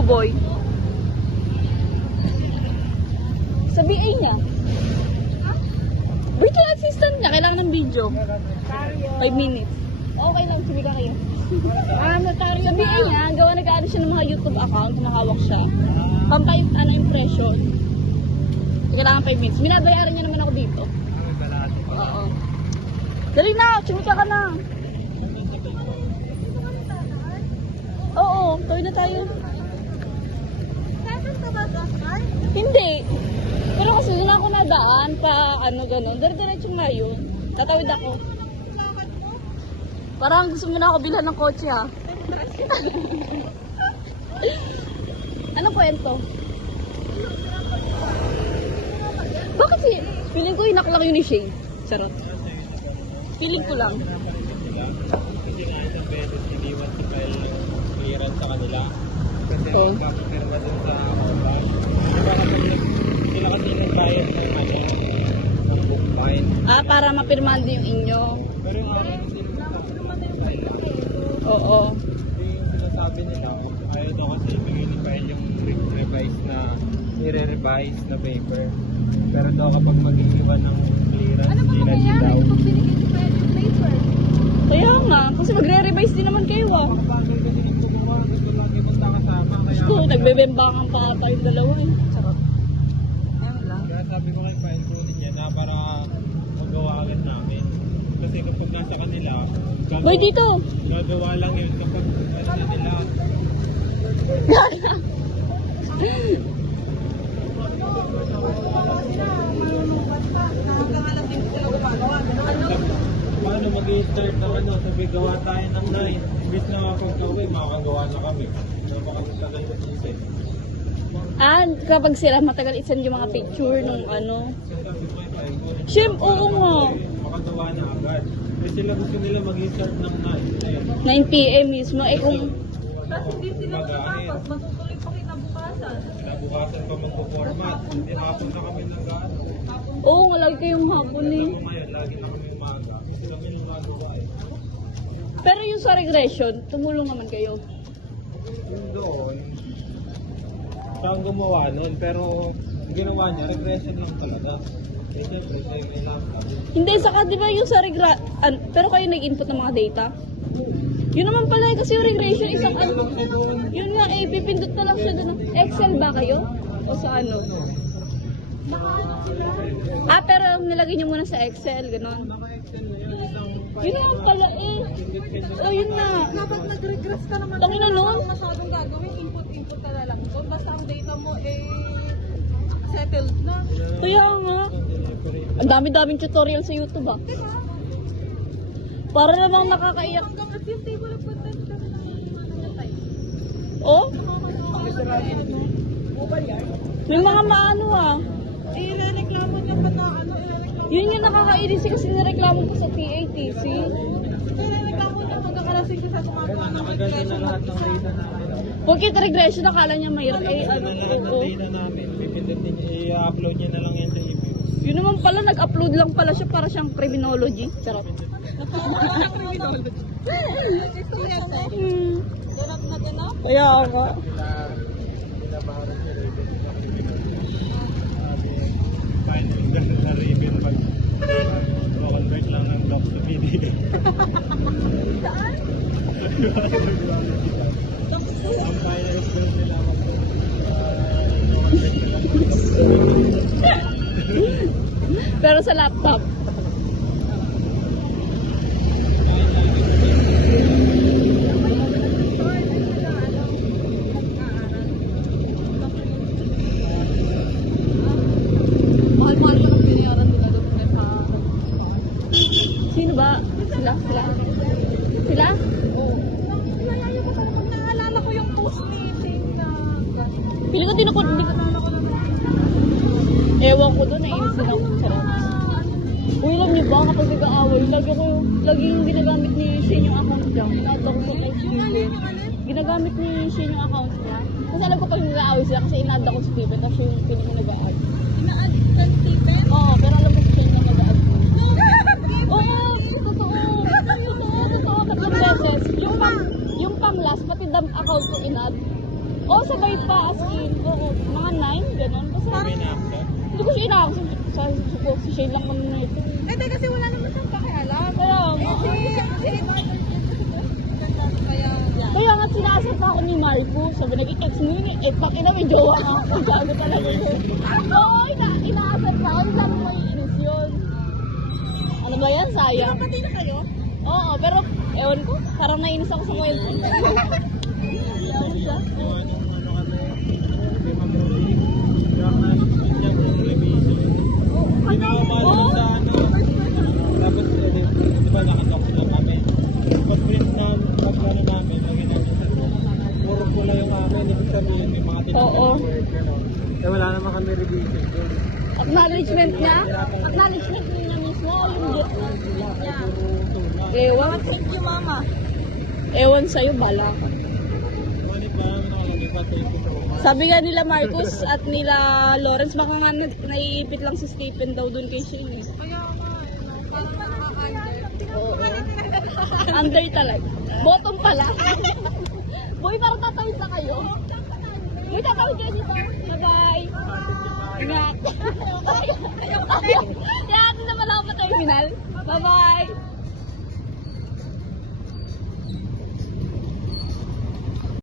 Buboy. Sa BA niya. Virtual assistant niya, kailangan ng video. 5 minutes. Okay lang, sige ka kayo. Sa BA niya, gawa nag-aano siya ng mga YouTube account, kumahawak siya. Pampay, impression. Kailangan 5 minutes. Binabayaran niya naman ako dito. Oo. Dali na, chumika ka na. Oo, tawid na tayo. Saan ka ba, Gaspar? Hindi. Pero kasi doon ako nadaan pa gano'n. Dire-diretsyo nga yun. Tatawid ako. Lakad mo? Parang gusto mo na ako bilhan ng kotse ha. Anong kwento? Bakit si... Feeling ko hinak lang yun ni Shane. Charot. Feeling ko lang. Kasi nga isang beses iniwan si Kyle yung clearance sa kanila. Kasi Oo. magpapapirma dun sa Oban. Diba kapag sila kasi nag-bayad ng ng book fine. Para mapirmahan din yung inyo. Pero yung akin hindi Oo. yung sinasabi nila, ayaw daw kasi ibigay ni Kyle yung i-revise na paper. Pero daw kapag mag-iiwan ng clearance, Ano ba hindi na mangyayari daw. kung binigyan ko yung paper? Kaya nga, kasi magre-revise din naman kayo ah. Bakit kasi hindi ko gumawa, gusto lang kita kasama. Kaya Gusto, nagbebembangan pa ata yung dalawa eh. Charot. Ayun lang. kaya sabi ko kay Kyle, kunin niya na para magawa agad namin. Kasi kapag nasa kanila, Boy, dito! gagawa lang yun kapag ano na nila. Paano mag-i-start ng sabi gawa tayo ng 9. Imbis na pagka-uwi, makakagawa na kami. Napakatagal na isip. Kapag sila matagal isend yung mga picture nung ano. So sabi ko kay Kyle, kunin niya. Siyem, oo nga. Makagawa na agad. Kasi sila gusto nila mag-i-start ng 9. Ayun. 9 PM mismo. Eh kung... Tapos hindi sila matapos, matutuloy pa kinabukasan. Kinabukasan pa magpo-format. Hindi hapon na kami nag-ano. Oo nga, lagi kayong hapon eh. Alam mo ngayon, lagi na kami umaga. Kasi kami yung magawa eh. Pero yung sa regression, tumulong naman kayo. Yung doon, siya ang gumawa nun, pero yung ginawa niya, regression lang talaga. Eh, siyempre, siya may laptop. Hindi, saka di ba yung sa pero kayo nag-input ng mga data? Yun naman pala eh, kasi yung regression isang Ikaw lang siya doon. Yun nga eh, pipindot na lang siya doon. Excel ba kayo? O sa ano? Pero nilagay niyo muna sa Excel, gano'n. Naka-excel na yun, isang Yun naman pala eh. Oh, yun na. Dapat nag-regress ka naman. Tangina nun. Wala kang masyadong gagawin, input ka na lang. Kung basta ang data mo settled na. Kaya nga. Ang dami-daming tutorial sa YouTube ah. Diba? Para namang nakakaiyak. Hanggang at yung table of contents kasi tayo. Oh, may mga maano ah. Irereklamo niya pa na irereklamo. Yun yung nakakainis kasi nireklamo ko sa PATC. Irereklamo niya pagkakarating siya sa sumagawa ng Nakaganda na lahat ng data namin. Porque regression nakala niya mahirap eh ano. Na lahat ng Oo. data namin, pipindutin niya, i-upload niya na lang yan sa EPUB. Yun naman pala, nag-upload lang pala siya para siyang criminology. Charot. Ganap na ganap. Kaya nga. Pinabaharan siya rin. Final na ribbon pag convert lang ng doc sa video. Saan? Ang final is nila Pero sa laptop. Mahal-mahal ko ng binayaran nila doon. Sino ba? Sila? Sila? Oo. Nayaya ko talagang naalala ko yung post ni Shane na Pili ko tinukod. naalala ko naman. Ewan ko doon, nainis din ako. Charot. Uy, alam niyo ba, kapag nag-aaway, lagi yung ginagamit ni Shane yung account niya. Inaad ako sa Steven. Ginagamit ni Shane yung account niya. Kasi alam ko pag nag-aaway sila, kasi inaad ako sa Steven, tapos yung pili ko nag-aad. Ina-add ka Stephen? Oo, pero alam ko si Shane na nag-aad ko. Oo, totoo. Totoo. Tatlong beses. Yung pang last, pati dam account ko inaad. Oo, sabay pa as in. Oo, mga 9, gano'n. Kasi Kami na ako. hindi ko siya inaako si Shane lang kami nito. Eh, di kasi wala naman siyang pakialam. Kaya nga. Kaya nga sinasapa ako ni Marcos. Sabi nag-ex mo yun eh. Pag ina may jowa ka. Gago talaga yun. Oo, inaasap ka ako. Sabi mo iinis yun. Ano ba yan? Sayang. Pati na kayo? Oo, pero ewan ko. Parang nainis ako sa kwento. Ewan siya. Ano kami, hindi mamulit. Kaya nga, nandiyan yung revision. Hindi na ako malam sa ano. Tapos, di ba nakadoktor na kami. Pag-print na pag-ano namin, lagi namin sa room. Puro pula yung amin. Ibig sabihin, may mga Oo. tinatawag work. Eh, wala naman kami revision doon. Acknowledgement niya? Acknowledgement niya mismo o yung gift niya? Ewan. Thank you, mama. Ewan sa'yo, bala ka. Manit na namin ako mag-iba. Thank you so much. Sabi nga nila Marcos at nila Lawrence, baka nga naiipit lang si Stephen daw dun kay Shane. Kaya nga, parang nakaka-under. Oo. Under talaga. Bottom pala. Boy, parang tatawid na kayo. Boy, tatawid kayo dito. Bye-bye. Ingat. Kaya naman ako pa terminal. Bye-bye.